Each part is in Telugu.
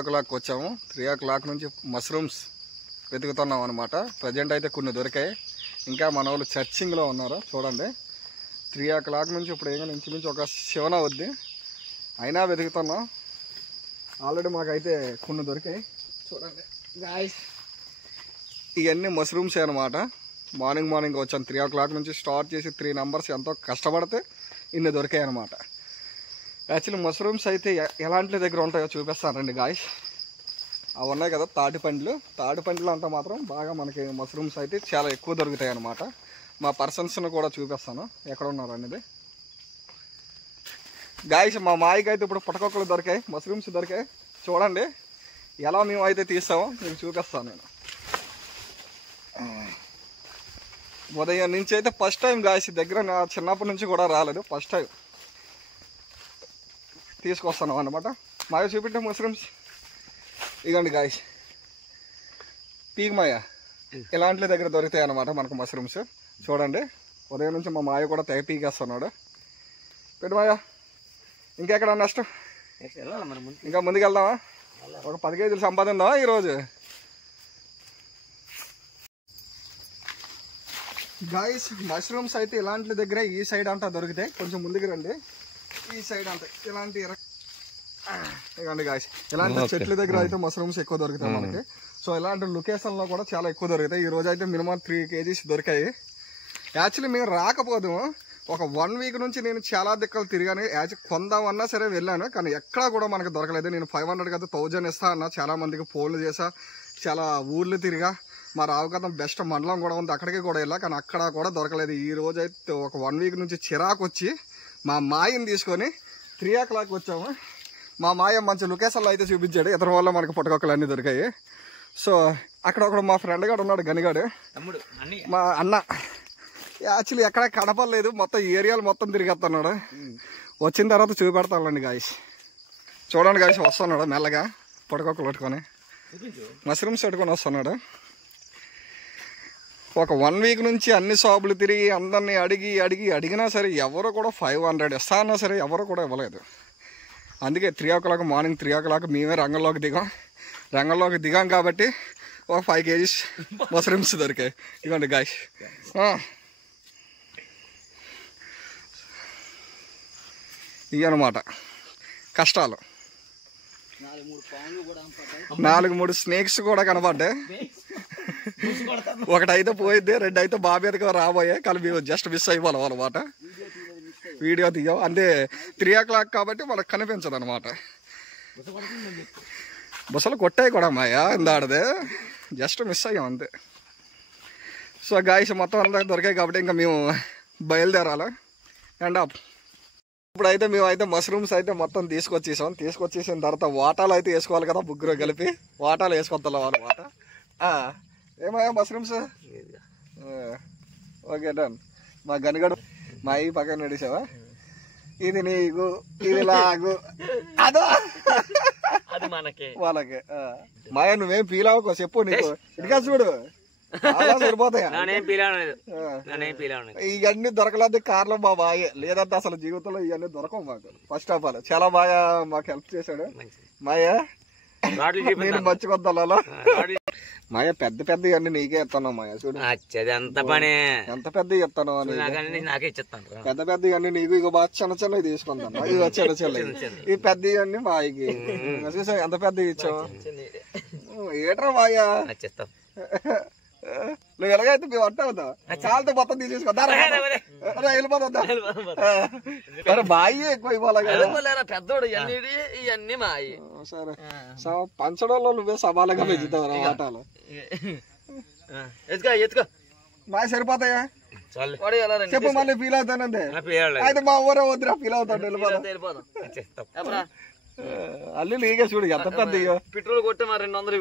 o'clock వచ్చాము. 3 o'clock నుంచి మష్రూమ్స్ వెతుకుతున్నాం అనమాట. ప్రజెంట్ అయితే కొన్ని దొరికాయి, ఇంకా మన వాళ్ళు సర్చింగ్లో ఉన్నారు. చూడండి 3 o'clock నుంచి ఇప్పుడు ఏమైనా ఇంచుమించు ఒక 7 అవుద్ది, అయినా వెతుకుతున్నాం. ఆల్రెడీ మాకైతే కొన్ని దొరికాయి. చూడండి గాయ్స్, ఇవన్నీ మష్రూమ్స్ అనమాట. మార్నింగ్ వచ్చాను. 3 o'clock నుంచి స్టార్ట్ చేసి 3 numbers ఎంతో కష్టపడితే ఇన్ని దొరికాయి అనమాట. యాక్చువల్లీ మష్రూమ్స్ అయితే ఎలాంటి దగ్గర ఉంటాయో చూపిస్తానండి గాయ్స్. అవి ఉన్నాయి కదా తాటిపండ్లు అంతా మాత్రం బాగా మనకి మష్రూమ్స్ అయితే చాలా ఎక్కువ దొరుకుతాయి అనమాట. మా పర్సన్స్ని కూడా చూపిస్తాను ఎక్కడ ఉన్నారు అనేది. గాయ్స్, మా మాయకి అయితే ఇప్పుడు పుట్టకొక్కలు దొరికాయి, మష్రూమ్స్ దొరికాయి. చూడండి ఎలా మేము అయితే తీస్తామో మీకు చూపిస్తాను నేను. ఉదయం నుంచి అయితే ఫస్ట్ టైం గాయ్స్, దగ్గర నా చిన్నప్పటి నుంచి కూడా రాలేదు, ఫస్ట్ టైం తీసుకొస్తాను అన్నమాట. మాయ చూపించే మష్రూమ్స్ ఇగండి గాయ్స్, పీక్ మాయ ఇలాంటి దగ్గర దొరుకుతాయి అన్నమాట మనకు మష్రూమ్స్. చూడండి ఉదయం నుంచి మా మాయ కూడా తెగ పీకేస్తున్నాడు. పెట్టు మాయ, ఇంకెక్కడ నెక్స్ట్ ఇంకా ముందుకెళ్దామా? ఒక 10 కేజీలు సంపాదిందా ఈరోజు. గాయ్స్, మష్రూమ్స్ అయితే ఇలాంటి దగ్గర ఈ సైడ్ అంతా దొరుకుతాయి. కొంచెం ముందుకు రండి, ఈ సైడ్ అంతా ఇలాంటి ఇవ్వండి గాయ్స్, ఇలాంటి చెట్ల దగ్గర అయితే మష్రూమ్స్ ఎక్కువ దొరుకుతాయి మనకి. సో ఇలాంటి లొకేషన్లో కూడా చాలా ఎక్కువ దొరుకుతాయి. ఈ రోజు అయితే మినిమం 3 kgs దొరికాయి. యాక్చువల్లీ మేము రాకపోదాము, ఒక 1 week నుంచి నేను చాలా దిక్కలు తిరిగాను. కొందామన్నా సరే వెళ్ళాను, కానీ ఎక్కడా కూడా మనకు దొరకలేదు. నేను 500 కదా 1000 ఇస్తా అన్న, చాలా మందికి ఫోన్లు చేసా, చాలా ఊర్లు తిరిగా. మా రావుకతం బెస్ట్ మండలం కూడా ఉంది, అక్కడికి కూడా వెళ్ళా, కానీ అక్కడ కూడా దొరకలేదు. ఈ రోజు అయితే ఒక 1 week నుంచి చిరాకు వచ్చి మా మాయని తీసుకొని 3 o'clock వచ్చాము. మా మాయ మంచి లొకేషన్లో అయితే చూపించాడు, ఇతర వల్ల మనకు పుట్టకొక్కలు అన్నీ దొరికాయి. సో అక్కడ ఒకడు మా ఫ్రెండ్ గాడు ఉన్నాడు, గనిగాడు, మా అన్న. యాక్చువల్లీ ఎక్కడ కనపడలేదు, మొత్తం ఏరియాలు మొత్తం తిరిగేస్తున్నాడు. వచ్చిన తర్వాత చూపెడతానండి గాయ్స్. చూడండి గాయ్స్, వస్తున్నాడు మెల్లగా పుట్టకొక్కలు పట్టుకొని, మష్రూమ్స్ పెట్టుకొని వస్తున్నాడు. ఒక 1 week నుంచి అన్ని షాపులు తిరిగి అందరినీ అడిగినా సరే ఎవరు కూడా 500 ఇస్తా అన్నా సరే ఎవరు కూడా ఇవ్వలేదు. అందుకే 3 o'clock, మార్నింగ్ 3 o'clock మేమే రంగంలోకి దిగాం కాబట్టి ఒక 5 kgs మష్రూమ్స్ దొరికాయి. ఇవ్వండి గాయ్స్. ఇవన్నమాట కష్టాలు. 4-3 స్నేక్స్ కూడా కనపడ్డాయి. ఒకటైతే పోయిద్ది, 2 అయితే బాబేదిగా రాబోయాయి, కానీ మేము జస్ట్ మిస్ అయిపోవాలి అన్నమాట. వీడియో తీయం అంతే. 3 o'clock కాబట్టి మనకు కనిపించదు అనమాట. బుసలు కొట్టాయి కూడా మాయా ఇందాడదే, జస్ట్ మిస్ అయ్యాం అంతే. సో గాయ్స్, మొత్తం అంతా దొరికాయి కాబట్టి ఇంకా మేము బయలుదేరాలి. అండ్ ఇప్పుడైతే మేమైతే మష్రూమ్స్ అయితే మొత్తం తీసుకొచ్చేసిన తర్వాత వాటాలు అయితే వేసుకోవాలి కదా, ముగ్గురు కలిపి వాటాలు వేసుకొద్దాం అనమాట. ఏమయ్యా మష్రూమ్స్? Okay done. మా గనిగడు మా అయ్యి పక్కన నడిచావా? ఇది నీకు, ఇది లాగు, అదో వాళ్ళకి. మాయ నువ్వేం ఫీల్ అవ్వకో, చెప్పు. నీకు ఇదిగా చూడు సరిపోతాయా? ఇవన్నీ దొరకలేదు కార్లో మా బాయే, లేదంటే అసలు జీవితంలో ఇవన్నీ దొరకవు మాకు. ఫస్ట్ ఆఫ్ ఆల్ చాలా బాగా మాకు హెల్ప్ చేశాడు మాయ. నేను మర్చిపోద్దాలో మాయ పెద్ద ఇవన్నీ నీకే ఇస్తాను మాయ. చూడు ఎంత పెద్ద ఇస్తాను, పెద్ద ఇవన్నీ నీకు. ఇక బాగా చిన్న తీసుకుంటాను. ఇవి చిన్న ఈ పెద్ద ఇవన్నీ మాయకి. చూసా ఎంత పెద్ద ఇచ్చావు. ఏట్రా మాయ, నువ్వు ఎలాగైతే మేము అంటా అవుతావు, చాలతో మొత్తం తీసేసుకో, వెళ్ళిపోతా. మరి బాయి ఎక్కువ ఇవ్వాలి, పెద్దోడు ఇవన్నీ మాయి. సరే, పంచడంలో నువ్వే సమానంగా పెంచుతావు ఆటలు. ఎత్తుకో బాగా సరిపోతాయా? చెప్పు, మళ్ళీ ఫీల్ అవుతానంటే. అయితే మా ఊరే వద్దురా, ఫీల్ అవుతాడు, వెళ్ళిపోతాం. అల్లు నీకే చూడు ఎంత పెద్ద పెట్రోల్ కొట్టే మరి 200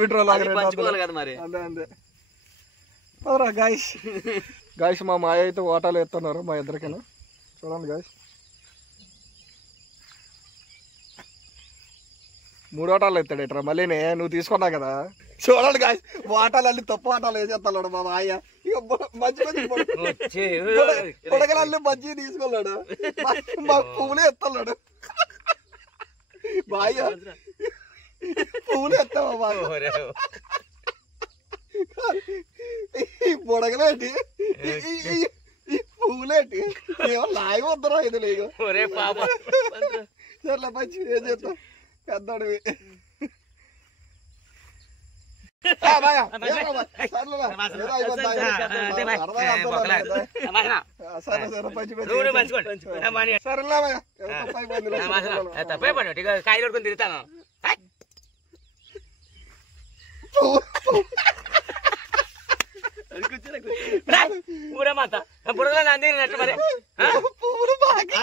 పెట్రోల్ అంతే. గాయస్ మా మాయ అయితే ఓటాలు ఎత్తున్నారు మా ఇద్దరికైనా. చూడండి గాయస్, 3 ఓటాలు ఎత్తాడు ఇట్రా. మళ్ళీ నువ్వు తీసుకున్నావు కదా. చూడండి గాయస్, ఓటాలు అల్లి తప్పు ఓటాలు వేసేస్తున్నాడు మా మాయ. మంచి పొడగలల్లి మంచి తీసుకున్నాడు, మా పువ్వులే ఎత్తున్నాడు. బాయ్ పువ్వులు ఎత్తావా బాగా ఈ బుడగలేంటి ఈ పువ్వులేంటి ఏమో లాగి వద్దరా ఇది లేదు సర్లే పంచి ఏం చేస్తావు పెద్దోడివి కాయలు తిరుగుతాను ఊరేమాత బుడగలో అందినట్టు మరి పువ్వులు బాగా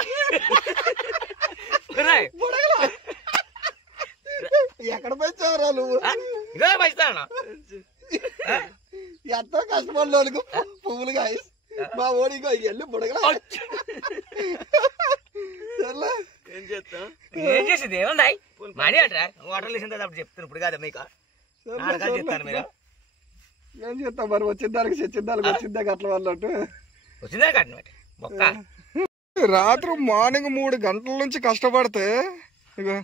ఎక్కడ పెంచావురా నువ్వు ఇదే పెంచుతాను ఎంతో కష్టపడినోళ్ళకు పువ్వులు కాయ మా ఓడికో వెళ్ళి బుడగల ఏం చేస్తాం ఏం చేసింది ఏముంది మనీ అంటారా వాటర్ వేసిన తర్వాత అప్పుడు చెప్తాను ఇప్పుడు కాదు మీకు చెప్తాను మీరు ఏం చేస్తాం మరి వచ్చిన దానికి చచ్చిన దానికి వచ్చిందే అట్ల వాళ్ళట్టు వచ్చిందే కట్టినట్టు మొక్క రాత్రి మార్నింగ్ 3 గంటల నుంచి కష్టపడితే ఇగో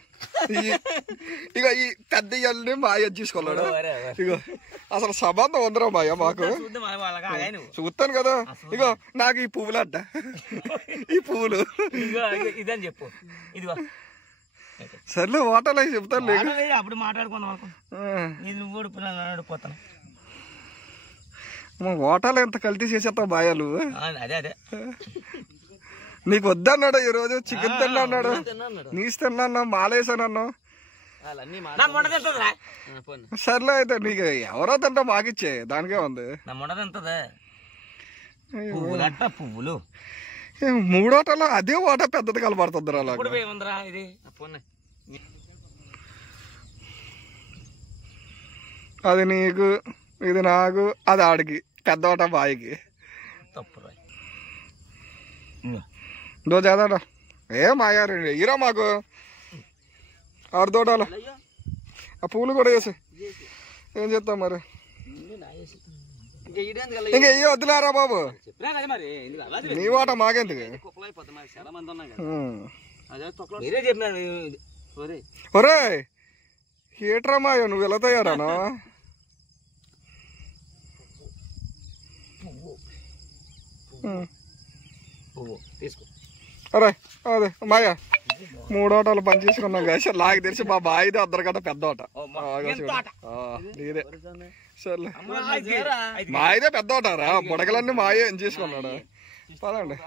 ఈ పెద్ద ఇయ్యాలని మాయ తీసుకోలేడు ఇగో అసలు సంబంధం ఉందరా మాయ మాకు చూస్తాను కదా ఇగో నాకు ఈ పువ్వులు అడ్డ ఈ పువ్వులు ఇదని చెప్పు ఇదిగో సర్లే ఓటలు అవి చెప్తాను అప్పుడు మాట్లాడుకుందాం పోతాను ఓటాలు ఎంత కల్తీ చేసేస్తావు బాయాలు అదే అదే నీకు వద్దన్నాడు ఈ రోజు చికెన్ తిన్నా అన్నాడు నీసు తిన్నా మాలేసానన్నా సర్లే అయితే నీకు ఎవరో తింటా మాకిచ్చే దానికే ఉంది పువ్వులు 3 ఓటలో అదే ఓట పెద్దది కలబడుతుంది అలా అది నీకు ఇది నాకు అది ఆడికి పెద్ద ఓట బాయికి దో చేద్దాడా ఏ మాయారు ఇరా మాకు 6 తోటాలు ఆ పూలు కూడా వేసి ఏం చేస్తాం మరి ఇంకా ఏ వద్దులేరా బాబు నీ వాట మాకెందుకు ఒరే ఏట్రా మాయో నువ్వు ఎలా తయారాను అరే అదే మాయా 3 ఓటాలు పని చేసుకున్నాం కదా నాకు తెలిసి మా బాయిదే అద్దరు కదా పెద్ద ఓట నీదే సర్లే మాయిదే పెద్ద ఓటారా బుడగలన్నీ మాయే ఏం చేసుకున్నాడు పదండి